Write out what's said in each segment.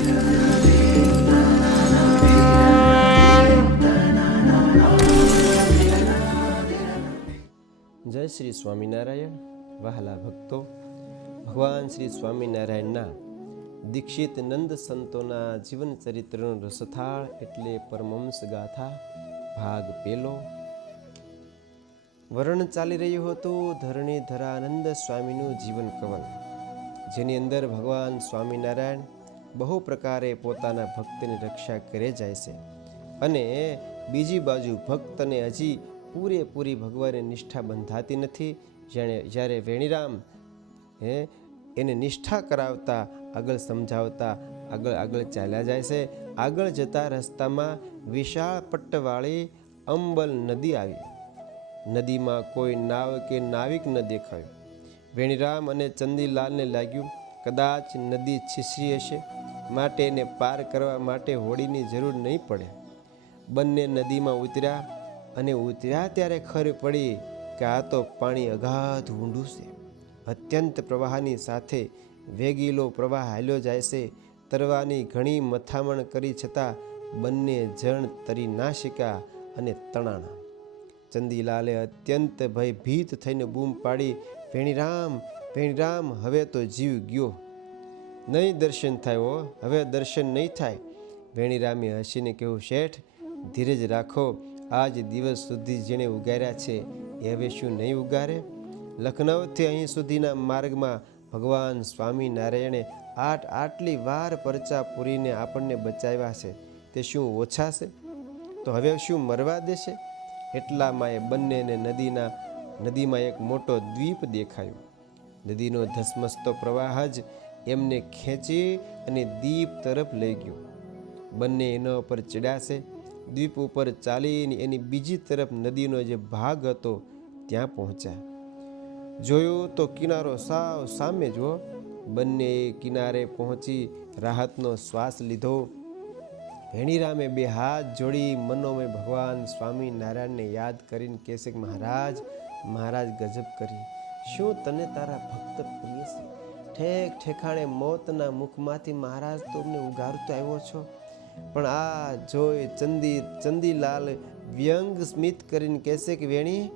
જય શ્રી સ્વામિનારાયણ, વહાલા ભક્તો. ભગવાન શ્રી સ્વામિનારાયણના દીક્ષિત નંદ સંતોના જીવન ચરિત્રનો રસથાળ એટલે પરમંશ ગાથા, ભાગ પેલો. વર્ણન ચાલી રહ્યું હતું ધરણી ધરાનંદ સ્વામીનું જીવન કવન, જેની અંદર ભગવાન સ્વામિનારાયણ બહુ પ્રકારે પોતાના ભક્તની રક્ષા કરે જાય છે. અને બીજી બાજુ ભક્તને હજી પૂરેપૂરી ભગવાનની નિષ્ઠા બંધાતી નથી. જેણે, જ્યારે વેણીરામ, હે, એને નિષ્ઠા કરાવતા, આગળ સમજાવતા, આગળ આગળ ચાલ્યા જાય છે, આગળ જતા રસ્તામાં વિશાળ પટ્ટવાળી અંબલ નદી આવી. નદીમાં કોઈ નાવ કે નાવિક ન દેખાયું. વેણીરામ અને ચંદીલાલને લાગ્યું, કદાચ નદી છીસરી હશે. માટે એને પાર કરવા માટે હોડીની જરૂર નહીં પડે. બંને નદીમાં ઉતર્યા અને ઉતર્યા ત્યારે ખર પડી કે આ તો પાણી અગાધ ઊંડું છે. અત્યંત પ્રવાહની સાથે વેગીલો પ્રવાહ હાલ્યો જાય છે. તરવાની ઘણી મથામણ કરી છતાં બંને જણ તરી ના શક્યા અને તણાણા. ચંદીલાલે અત્યંત ભયભીત થઈને બૂમ પાડી, ભેણીરામ ભેણીરામ, હવે તો જીવ ગયો. નહીં દર્શન થાય હો. હવે દર્શન નહીં થાય. વેણીરામે હસીને કહ્યું, શેઠ, ધીરજ રાખો. આજ દિવસ સુધી જેણે ઉગાર્યા છે, એ હવે શું નહીં ઉગારે? લખનૌથી અહીં સુધીના માર્ગમાં ભગવાન સ્વામિનારાયણે આઠ આટલી વાર પરચા પૂરીને આપણને બચાવ્યા છે. તે શું ઓછા છે? તો હવે શું મરવા દેશે? એટલામાં એ બંનેને નદીના, નદીમાં એક મોટો દ્વીપ દેખાયો. નદીનો ધસમસતો પ્રવાહ જ એમને ખેંચી અને દ્વીપ તરફ લઈ ગયો. બંને એના ઉપર ચડ્યાશે દ્વીપ ઉપર ચાલીને એની બીજી તરફ નદીનો જે ભાગ હતો, ત્યાં પહોંચ્યા. જોયું તો કિનારો સાવ સામે જો બંને કિનારે પહોંચી રાહતનો શ્વાસ લીધો. ભેણીરામે બે હાથ જોડી મનોમય ભગવાન સ્વામિનારાયણને યાદ કરીને કહેશે મહારાજ મહારાજ ગજબ કરી. શું તને તારા ભક્ત પ્રિય છે? ઠેક ઠેકાણે મોતના મુખમાંથી મહારાજ તો અમને ઉગારતો આવ્યો છો. પણ આ જોઈ ચંદી, ચંદીલાલ વ્યંગ સ્મિત કરીને કહેશે કે, વેણી,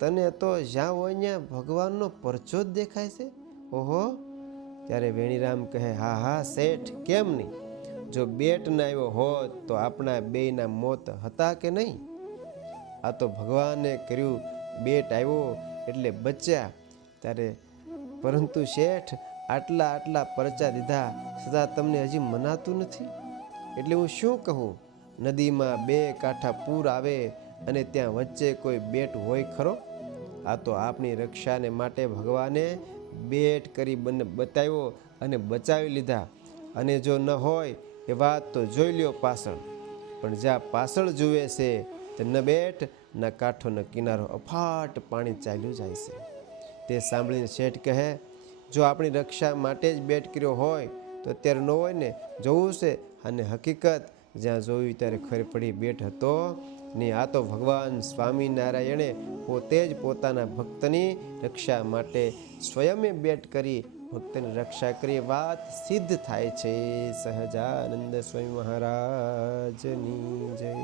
તને તો જ્યાં હોય ત્યાં ભગવાનનો પરચો જ દેખાય છે. ઓહો, ત્યારે વેણીરામ કહે, હા હા, શેઠ, કેમ નહીં? જો બેટ ના આવ્યો હોત તો આપણા બેયના મોત હતા કે નહીં? આ તો ભગવાને કર્યું બેટ આવ્યો એટલે બચ્યા. ત્યારે પરંતુ શેઠ આટલા આટલા પરચા દીધા છતાં તમને હજી મનાતું નથી? એટલે હું શું કહું? નદીમાં બે કાંઠા પૂર આવે અને ત્યાં વચ્ચે કોઈ બેટ હોય ખરો? આ તો આપણી રક્ષાને માટે ભગવાને બેટ કરી બને, બતાવ્યો અને બચાવી લીધા. અને જો ન હોય એ વાત તો જોઈ લ્યો પાછળ પણ જ્યાં પાછળ જુએ છે તે ન બેટ, ન કાંઠો, ન કિનારો અફાટ પાણી ચાલ્યું જાય છે. તે સાંભળીને શેઠ કહે જો આપણી રક્ષા માટે જ બેટ કર્યો હોય, તો અત્યારે ન હોય ને, જોવું છે. અને હકીકત, જ્યાં જોયું ત્યારે ખરી પડી બેટ હતો ને આ તો ભગવાન સ્વામિનારાયણે પોતે જ પોતાના ભક્તની રક્ષા માટે સ્વયંમે બેટ કરી ભક્તની રક્ષા કરી. વાત સિદ્ધ થાય છે. સહજાનંદ સ્વામી મહારાજની જય.